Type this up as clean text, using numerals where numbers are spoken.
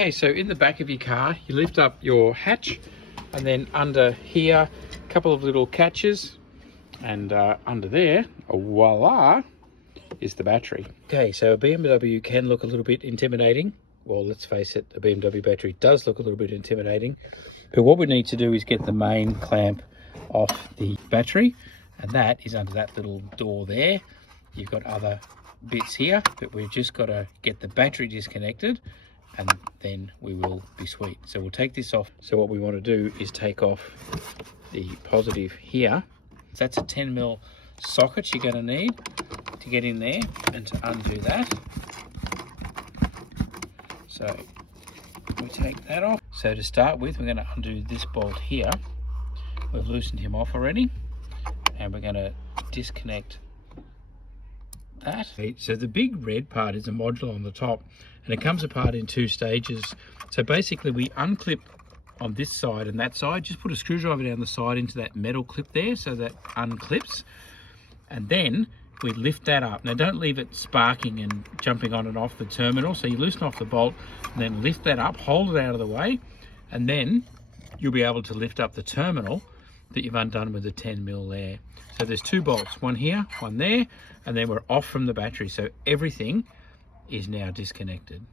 Okay, so in the back of your car, you lift up your hatch, and then under here, a couple of little catches, and under there, voila, is the battery. Okay, so a BMW can look a little bit intimidating. Well, let's face it, a BMW battery does look a little bit intimidating. But what we need to do is get the main clamp off the battery, and that is under that little door there. You've got other bits here, but we've just got to get the battery disconnected, and then we will be sweet. So we'll take this off. So what we want to do is take off the positive here. So that's a 10mm socket you're going to need to get in there and to undo that. So we take that off. So to start with, we're going to undo this bolt here. We've loosened him off already, and we're going to disconnect that. So the big red part is a module on the top, and it comes apart in 2 stages. So basically we unclip on this side and that side. Just put a screwdriver down the side into that metal clip there, so that unclips, and then we lift that up. Now don't leave it sparking and jumping on and off the terminal. So you loosen off the bolt and then lift that up, hold it out of the way, and then you'll be able to lift up the terminal that you've undone with the 10mm there. So there's 2 bolts, one here, one there, and then we're off from the battery. So everything is now disconnected.